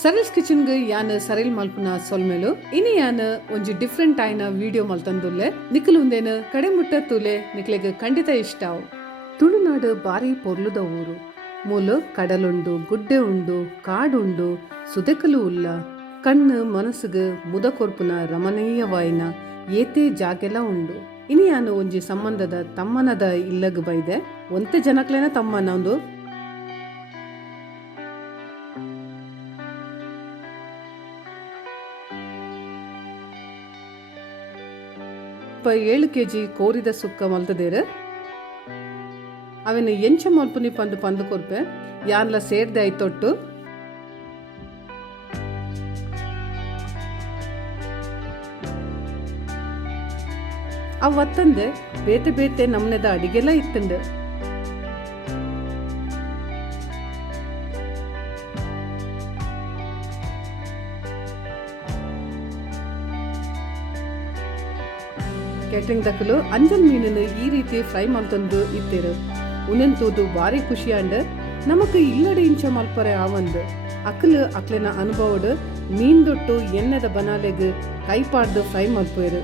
ಸರಲ್ಸ್ ಕಿಚನ್ಗೆ ಯಾನ್ ಸರಲ್ ಮಲ್ಪುನ ಸೊಲ್ಮೆಲು ಇನಿ ಯಾನ್ ಒಂಜಿ ಡಿಫ್ರೆಂಟ್ ಆಯ್ನ ವಿಡಿಯೋ ಮಲ್ತಂದುಲ್ಲೆ ನಿಖಲು ಉಂದೇನು ಕಡೆ ಮುಟ್ಟ ತೂಲೆ ನಿಕ್ಲೆಗ್ ಖಂಡಿತ ಇಷ್ಟಾವು. ತುಳುನಾಡು ಬಾರಿ ಪೊರ್ಲುದ ಊರು. ಮೂಲು ಕಡಲುಂಡು, ಗುಡ್ಡೆ ಉಂಡು, ಕಾಡುಂಡು, ಸುದೆಕಲು ಉಲ್ಲ. ಕಣ್ಣು ಮನಸ್ಸಿಗೆ ಮುದ ಕೊರ್ಪುನ ರಮಣೀಯವಾಯಿನ ಏತೇ ಜಾಗೆಲ್ಲ ಉಂಡು. ಇನಿ ಯಾನು ಒಂಜಿ ಸಂಬಂಧದ ತಮ್ಮನದ ಇಲ್ಲಗ್ ಬೈದೆ ಒಂತೆ ಜನಕ್ಲೇನ ತಮ್ಮನ ಒಂದು 7 kg ಕೋರಿದ ಸುಕ್ಕ ಮಲ್ತದೇರು ಅವನು ಎಂಚ ಮಲ್ಪುನಿ ಪಂದು ಕೊರ್ಪೆ ಯಾನ್ಲ ಸೇರ್ದೆ ಐತೊಟ್ಟು ಅವತ್ತಂದೆ ಬೇತೆ ಬೇತೆ ನಮ್ನೆದ ಅಡಿಗೆಲ್ಲ ಇತ್ತಂಡು. ಕ್ಯಾಟ್ರಿಂಗ್ ದಕ್ಕಲು ಅಂಜಲ್ ಮೀನನ್ನು ಈ ರೀತಿ ಫ್ರೈ ಮಲ್ತಂದು ಇತ್ತೇರು. ಉನೆಂತೂದು ಬಾರಿ ಖುಷಿಯಾಂಡ್ ನಮಕ್ ಇಲ್ಲಡೆ ಇಂಚ ಮಲ್ಪರೆ ಆವಂದು ಅಕ್ಕಲು ಅಕ್ಲೆನ ಅನುಭವಡು ಮೀನ್ ದೊಟ್ಟು ಎಣ್ಣೆದ ಬನಾಲೆಗ್ ಕೈಪಾಡ್ದು ಫ್ರೈ ಮಲ್ಪೇರು.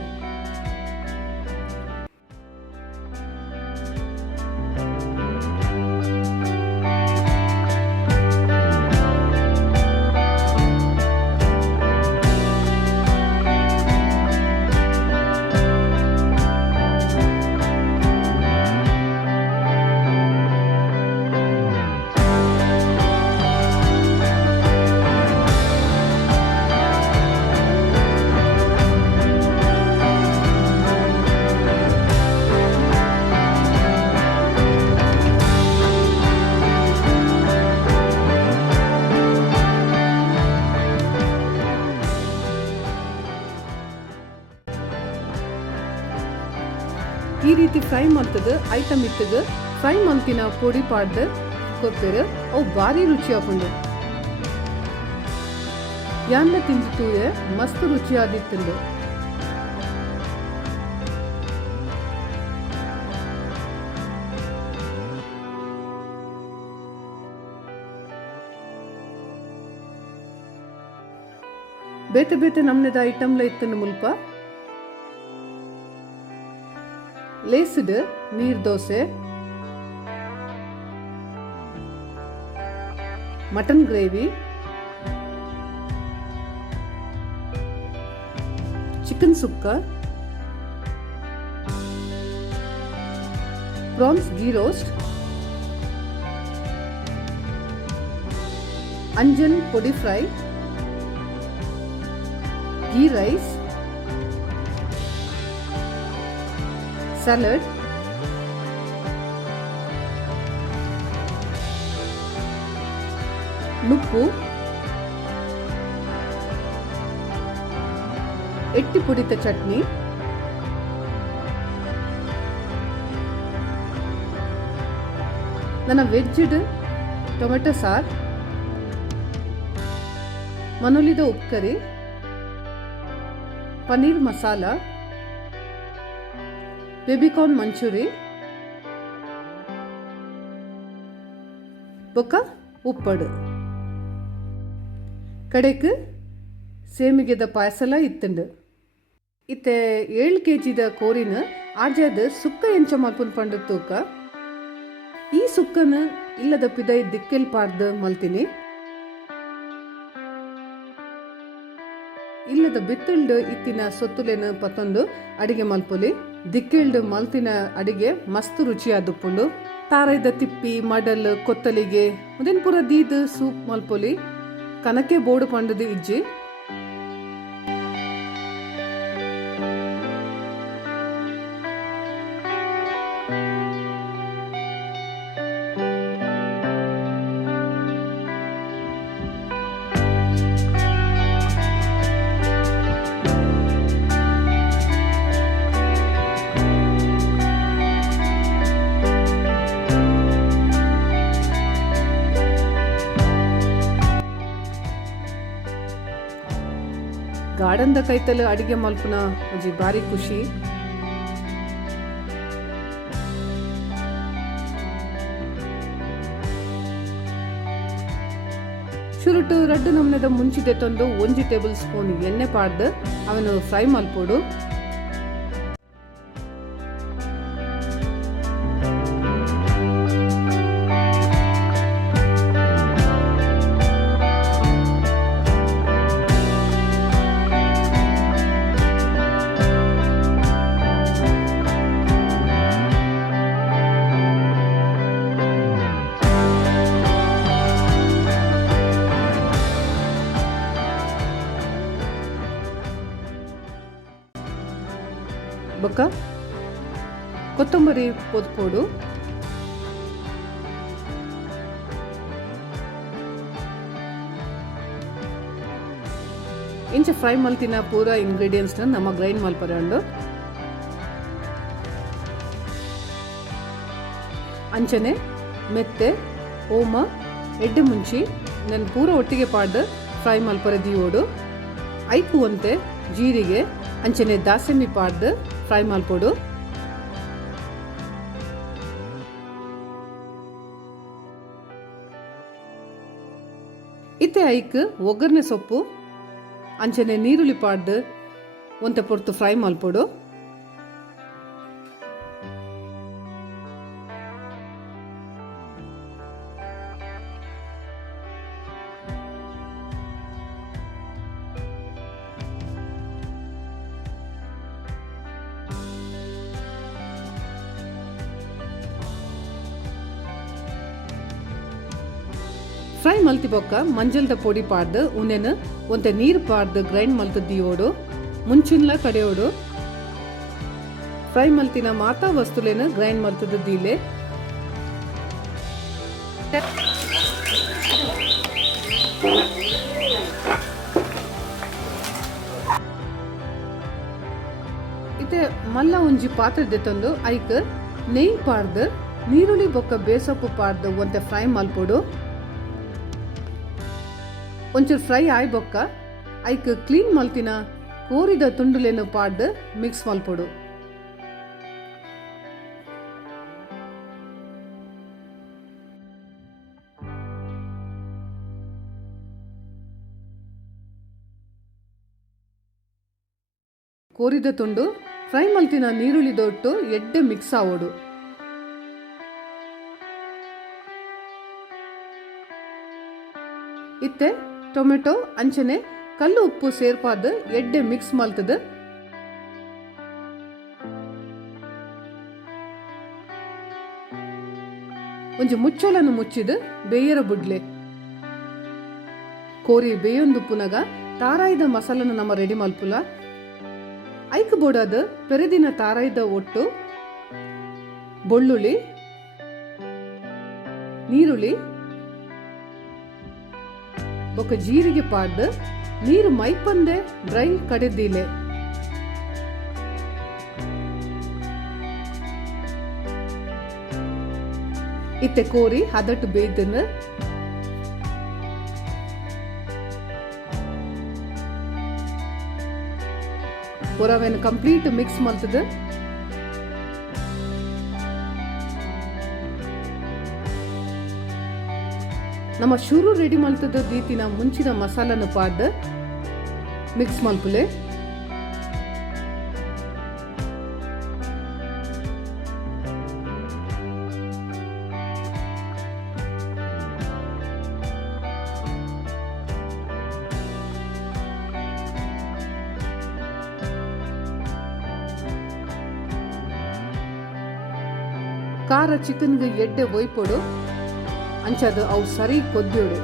ಈ ರೀತಿ ಫ್ರೈ ಮಲ್ತದ ಐಟಮ್ ಇತ್ತದ ಫ್ರೈ ಮಲ್ತಿನ ಪೊಡಿ ಪಾಡ್ದು ಕೊರ್ಪೇರು ಅವು ಬಾರಿ ರುಚಿ ಹಾಕೊಂಡು ಯಾನ್ಲ ತಿಂದಿತ್ತು ಮಸ್ತ್ ರುಚಿ ಆದಿತ್ತಂದು. ಬೇತೆ ಬೇತೆ ನಮ್ನೆದ ಐಟಮ್ಲ ಇತ್ತಂದು ಮುಲ್ಪ ಲೇಸ್ಡ್ neer dosa, mutton gravy, chicken sukka, prawns ghee roast, ಅಂಜಲ್ ಪೊಡಿ ಫ್ರೈ, ಗೀ ರೈಸ್, salad, ನುಪ್ಪು, ಎಟ್ಟಿ ಪುಡಿತ ಚಟ್ನಿ, ನನ್ನ ವೆಜ್ಡ್ ಟೊಮೆಟೊ ಸಾರ್, ಮನೋಲಿದ ಉಪ್ಕರಿ, ಪನ್ನೀರ್ ಮಸಾಲ, ಬೇಬಿಕಾರ್ನ್ ಮಂಚೂರಿ, ಬೊಕ್ಕ ಉಪ್ಪಡು ಕಡೆಕ್ ಸೇಮಿಗೆದ ಪಾಯಸಲ ಇತ್ತಂಡು. ಇತ್ತೆ 7 kg ಕೋರಿನ ಆಜಾದ ಸುಕ್ಕ ಎಂಚ ಮಲ್ಪುನ್ ಪಂಡ ತೂಕ ಈ ಸುಕ್ಕನ ಇಲ್ಲದ ಪಿದೈ ದಿಕ್ಕೆಲ್ ಪಾಡ್ದು ಮಲ್ತೀನಿ. ಇಲ್ಲದ ಬಿತ್ತಲ್ಡು ಇತ್ತಿನ ಸೊತ್ತುಲೆನ ಪತ್ತೊಂದು ಅಡಿಗೆ ಮಲ್ಪೊಲಿ ದಿಕ್ಕೆಲ್ಡು ಮಲ್ತಿನ ಅಡಿಗೆ ಮಸ್ತ್ ರುಚಿಯಾದುಪ್ಪುಂಡು. ತಾರೈದ ತಿಪ್ಪಿ ಮಡಲ್ ಕೊತ್ತಲಿಗೆ ಮುದೇನ್ ಪೂರ ದೀದ್ ಸೂಪ್ ಮಲ್ಪೊಲಿ ಕನಕೆ ಬೋಡು ಪಂಡದು ಇಜ್ಜಿ ಗಾರ್ಡನ್ದ ಕೈತಲು ಅಡಿಗೆ ಮಲ್ಪುನ ಒಂಜಿ ಬಾರಿ ಖುಷಿ. ಶುರುಟು ರಡ್ಡು ನಮ್ನೆದ ಮುಂಚಿದೆ ತಂದು 1 ಟೇಬಲ್ ಸ್ಪೂನ್ ಎಣ್ಣೆ ಪಾಡ್ದು ಅವನು ಫ್ರೈ ಮಲ್ಪೋಡು. ಬೊಕ್ಕ ಕೊತ್ತಂಬರಿ ಪೊದ್ಪೋಡು, ಇಂಚ ಫ್ರೈ ಮಲ್ತಿನ ಪೂರ ಇಂಗ್ರೀಡಿಯೆಂಟ್ಸ್ ನಮ್ಮ ಗ್ರೈಂಡ್ ಮಲ್ಪರೆ ಉಂಡು. ಅಂಚನೆ ಮೆತ್ತೆ ಓಮ ಎಡ್ಡೆ ಮುಂಚಿ ನಾನು ಪೂರ ಒಟ್ಟಿಗೆ ಪಾಡ್ದು ಫ್ರೈ ಮಲ್ಪರೆ ದೀವೋಡು. ಐಕು ಒಂತೆ ಜೀರಿಗೆ ಅಂಚನೆ ದಾಸೆಮಿ ಪಾಡ್ದು ಫ್ರೈ ಮಲ್ಪೋಡು. ಇತ್ತೆ ಐಕ್ ಒಗ್ಗರಣೆ ಸೊಪ್ಪು ಅಂಚನೆ ನೀರುಳ್ಳಿ ಪಾಡ್ದು ಒಂತೆ ಪೊರ್ತು ಫ್ರೈ ಮಲ್ಪೋಡು. ಫ್ರೈ ಮಲ್ತಿ ಬೊಕ್ಕ ಮಂಜಲ್ದ ಪೊಡಿ ಪಾಡ್ದು ಉನೆನ್ ಒಂತೆ ನೀರು ಪಾಡ್ದು ಗ್ರೈಂಡ್ ಮಲ್ತು ದಿಯೋಡು ಮುಂಚಿನ್ಲ ಕಡೆಯೋಡು. ಫ್ರೈ ಮಲ್ತಿನ ಮಾತಾ ವಸ್ತುಲೇನ ಗ್ರೈಂಡ್ ಮಲ್ತದ ದೀಲೆ. ಇತ್ತೆ ಮಲ್ಲ ಒಂಜಿ ಪಾತ್ರೆ ತಂದು ಐಕ್ ನೆಯ್ ಪಾಡ್ದು ನೀರುಳ್ಳಿ ಬೊಕ್ಕ ಬೇಸೊಪ್ಪು ಪಾಡ್ದು ಒಂತೆ ಫ್ರೈ ಮಲ್ಪೋಡು. ಒಂಚೂರು ಫ್ರೈ ಆಯ್ ಬೊಕ್ಕ ಐಕ್ ಕ್ಲೀನ್ ಮಲ್ತಿನ ಕೋರಿದ ತುಂಡುಲೇನು ಪಾಡ್ದು ಮಿಕ್ಸ್ ಮಲ್ಪೋಡು. ಕೋರಿದ ತುಂಡು ಫ್ರೈ ಮಲ್ತಿನ ನೀರುಳ್ಳಿ ದೊಟ್ಟು ಎಡ್ಡೆ ಮಿಕ್ಸ್ ಆವೋಡು. ಇತ್ತೆ ಟೊಮೆಟೊ ಅಂಚನೆ ಕಲ್ಲು ಉಪ್ಪು ಸೇರ್ಪಾದು ಎಡ್ಡೆ ಮಿಕ್ಸ್ ಮಲ್ತದ. ಒಂಜಿ ಮುಚ್ಚಳನ್ನು ಮುಚ್ಚಿದು ಬೇಯರ ಬುಡ್ಲೆ ಕೋರಿ ಬೇಯೊಂದು ಪುನಗ ತಾರಾಯ್ದ ಮಸಾಲನ ನಮ್ಮ ರೆಡಿ ಮಲ್ಪುಲ. ಐಕ್ ಬೋಡಾದ ಪೆರೆದಿನ ತಾರಾಯ್ದ ಒಟ್ಟು ಬೆಳ್ಳುಳ್ಳಿ ನೀರುಳ್ಳಿ ಬೊಕ್ಕ ಜೀರಿಗೆ ಪಾಡ್ದು ನೀರು ಮೈಪಂದೆ ಡ್ರೈ ಕಡೆದಿಲೆ. ಇತ್ತೆ ಕೋರಿ ಹದಟ್ಟು ಬೇಯ್ದನು. ಪುರವೇನು ಕಂಪ್ಲೀಟ್ ಮಿಕ್ಸ್ ಮಲ್ತದ. ನಮ್ಮ ಶುರು ರೆಡಿ ಮಲ್ತದ ದೀತಿನ ಮುಂಚಿನ ಮಸಾಲನ್ನು ಪಾಡ್ದು ಮಿಕ್ಸ್ ಮಲ್ಪುಲೆ. ಖಾರ ಚಿಕನ್ಗೆ ಎಡ್ಡೆ ಒಯ್ಪೊಡು ಅಂಚದು ಅವು ಸರಿ ಕೊದ್ದೋಡು.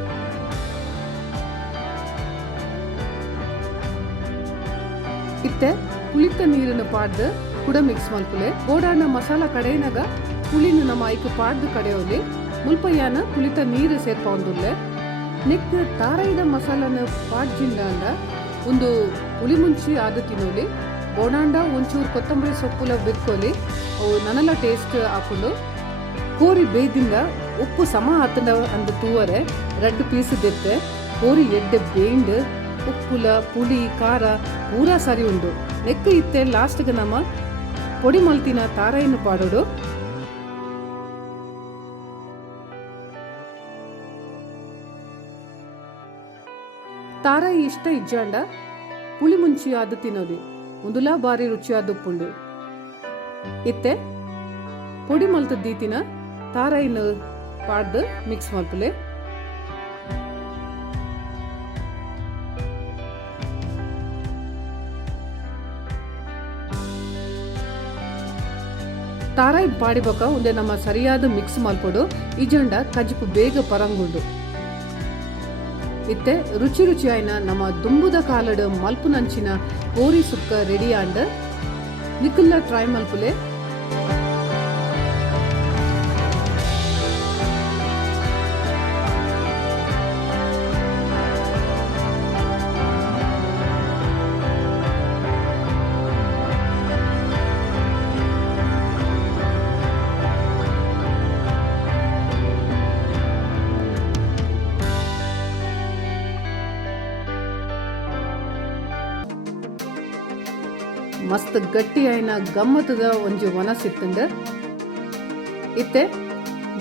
ಇತ್ತೆ ಪುಳಿತ ನೀರನ್ನು ಪಾಡ್ದು ಕೂಡ ಮಿಕ್ಸ್ ಮಲ್ಪುಲೆ. ಗೋಡಾಣ ಮಸಾಲ ಕಡೆನಾಗ ಪುಳಿನ ನಮ್ಮ ಐಕ್ ಪಾಡ್ದು ಕಡೆಯೋಲಿ ಮುಲ್ಪಯ್ಯಾನ ಪುಳಿತ ನೀರು ಸೇರ್ಪೊಂದುಲ್ಲೆ. ನೆಕ್ ತಾರಾಯ್ದ ಮಸಾಲನ ಪಾಡ್ಜಿಂಡ ಅಂಡ ಒಂದು ಹುಳಿ ಮುಂಚಿ ಆದು ತಿನ್ನೋಲಿ. ಬೋಡಾಂಡ ಒಂಚೂರು ಕೊತ್ತಂಬರಿ ಸೊಪ್ಪುಲ ಬಿತ್ಕೋಲಿ ಅವು ನನಲ ಟೇಸ್ಟ್ ಹಾಕೊಂಡು ಕೋರಿ ಬೇಯ್ದಿಂದ ಉಪ್ಪು ಸಮ ಆತಂಡ ಅಂದು ತೂವರೆ 2 ಪೀಸ್ ದೆತ್ತೆ ಕೋರಿ ಎಡ್ಡೆ ಬೇಯ್ಂಡು ಉಪ್ಪುಲ ಪುಳಿ ಖಾರ ಪೂರಾ ಸರಿ ಉಂಡು. ನೆಕ್ ಇತ್ತೆ ಲಾಸ್ಟ್ಗೆ ನಮ್ಮ ಪೊಡಿ ಮಲ್ತಿನ ತಾರಾಯನ್ನು ಪಾಡೋಡು. ತಾರಾಯಿ ಇಷ್ಟ ಇಜ್ಜಾಂಡ ಪುಳಿ ಮುಂಚಿ ಆದು ತಿನ್ನೋದು ಮುಂದುಲ ಬಾರಿ ರುಚಿಯಾದ ಉಪ್ಪುಂಡು. ಇತ್ತೆ ಪೊಡಿ ಮಲ್ತದ ದೀತಿನ ತಾರಾಯಿನ ಪಾಡ್ದು ಮಿಕ್ಸ್ ಮಲ್ಪಲೆ. ತಾರಾಯಿ ಪಾಡಿಬಕ ಒಂದೇ ನಮ್ಮ ಸರಿಯಾದ ಮಿಕ್ಸ್ ಮಲ್ಪೊಡು ಇಜಂಡ ಕಜ್ಜುಪು ಬೇಗ ಪರಂಗುಂಡು. ಇತ್ತೆ ರುಚಿ ರುಚಿಯಾಯಿನ ನಮ್ಮ ದುಂಬುದ ಕಾಲಡು ಮಲ್ಪುನಂಚಿನ ಕೋರಿ ಸುಕ್ಕ ರೆಡಿ ಆಂಡ ನಿಕ್ಕುಲ್ಲ ಟ್ರೈ ಮಲ್ಪುಲೆ. ಮಸ್ತ್ ಗಟ್ಟಿ ಆಯ್ನ ಗಮ್ಮತ್ತದ ಒಂಜಿ ಒನಸ್ ಇತ್ತಂಡ. ಇತ್ತೆ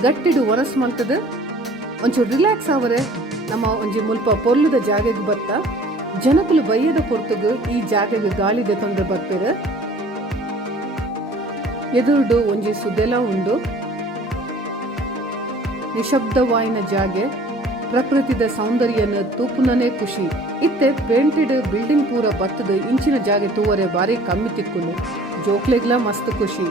ಗಟ್ಟಿಡು ಒನಸ್ ಮಲ್ತದ ಒಂಚೂರು ರಿಲ್ಯಾಕ್ಸ್ ಆವರೆ ನಮ್ಮ ಒಂಜಿ ಮುಲ್ಪ ಪೊರ್ಲುದ ಜಾಗೆಗೆ ಬತ್ತ ಜನಕುಲು ಬಯ್ಯದ ಪೊರ್ತುಗು ಈ ಜಾಗೆಗೆ ಗಾಳಿದ ತೊಂದರೆ ಬರ್ಪೇರ. ಎದುರುಡು ಒಂಜಿ ಸುದೆಲ ಉಂಡು. ನಿಶಬ್ದವಾಯಿನ ಜಾಗೆ ಪ್ರಕೃತಿದ ಸೌಂದರ್ಯನ ತೂಪುನನೇ ಖುಷಿ. ಇತ್ತೆ ಪೇಂಟೆಡ್ ಬಿಲ್ಡಿಂಗ್ ಪೂರ ಬತ್ತದ ಇಂಚಿನ ಜಾಗೆ ತೂವರೆ ಬಾರಿ ಕಮ್ಮಿ ತಿಕ್ಕುನು ಜೋಕ್ಲೆಗ್ಲ ಮಸ್ತ್ ಖುಷಿ.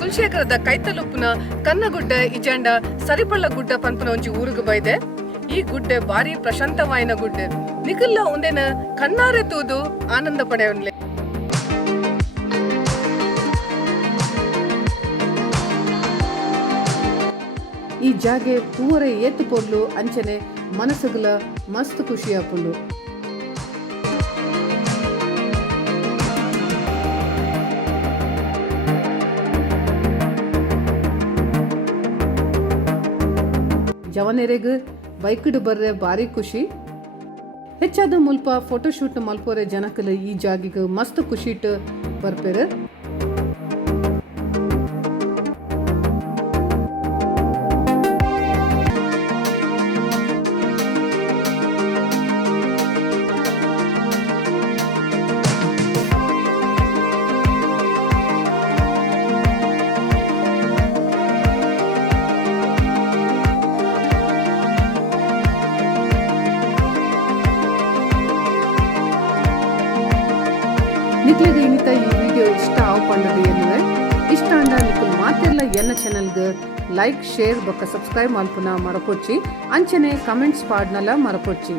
ಕುಲಶೇಖರದ ಕೈತಲುಪ್ಪುನ ಕನ್ನಗುಡ್ಡ ಇಜಂಡ ಸರಿಪಳ್ಳ ಗುಡ್ಡ ಪನ್ಪುನ ಒಂಜಿ ಊರುಗು ಬೈದೆ. ಈ ಗುಡ್ಡೆ ಬಾರಿ ಪ್ರಶಾಂತವಾಯಿನ ಗುಡ್ಡೆ. ನಿಕುಲ್ಲ ಒಂದೇನ ಕಣ್ಣಾರೆ ತೂದು ಆನಂದ ಪಡೆಯೊನ್ಲೆ. ಈ ಜಾಗೆ ತೂವರೆ ಏತು ಪೊರ್ಲು ಅಂಚನೆ ಮನಸ್ಸುಗುಲ ಮಸ್ತ್ ಖುಷಿ ಆಪುಂಡು. ಜವನೆರೆಗ್ ಬೈಕ್ಡ್ ಬರ್ರೆ ಬಾರಿ ಖುಷಿ. ಹೆಚ್ಚಾದ ಮುಲ್ಪ ಫೋಟೋಶೂಟ್ ಮಲ್ಪೋರೆ ಜನಕಲು ಈ ಜಾಗಿಗೆ ಮಸ್ತ್ ಖುಷಿ ಇಟ್ಟು ಬರ್ಪೇರೆ. ನಿಕ್ಲೆಗೆ ಇನ್ನಿತ ಈ ವಿಡಿಯೋ ಇಷ್ಟ ಆಪಂಡದು ಎನ್ನುವೆ. ಇಷ್ಟ ಅಂಡ ನಿಕ್ಕಲು ಮಾತೆಲ್ಲ ಎನ್ನ ಚಾನಲ್ಗೆ ಲೈಕ್ ಶೇರ್ ಬೊಕ್ಕ ಸಬ್ಸ್ಕ್ರೈಬ್ ಮಲ್ಪುನ ಮರಪೊಚ್ಚಿ ಅಂಚನೆ ಕಮೆಂಟ್ಸ್ ಪಾಡ್ನಲ ಮರಪೊಚ್ಚಿ.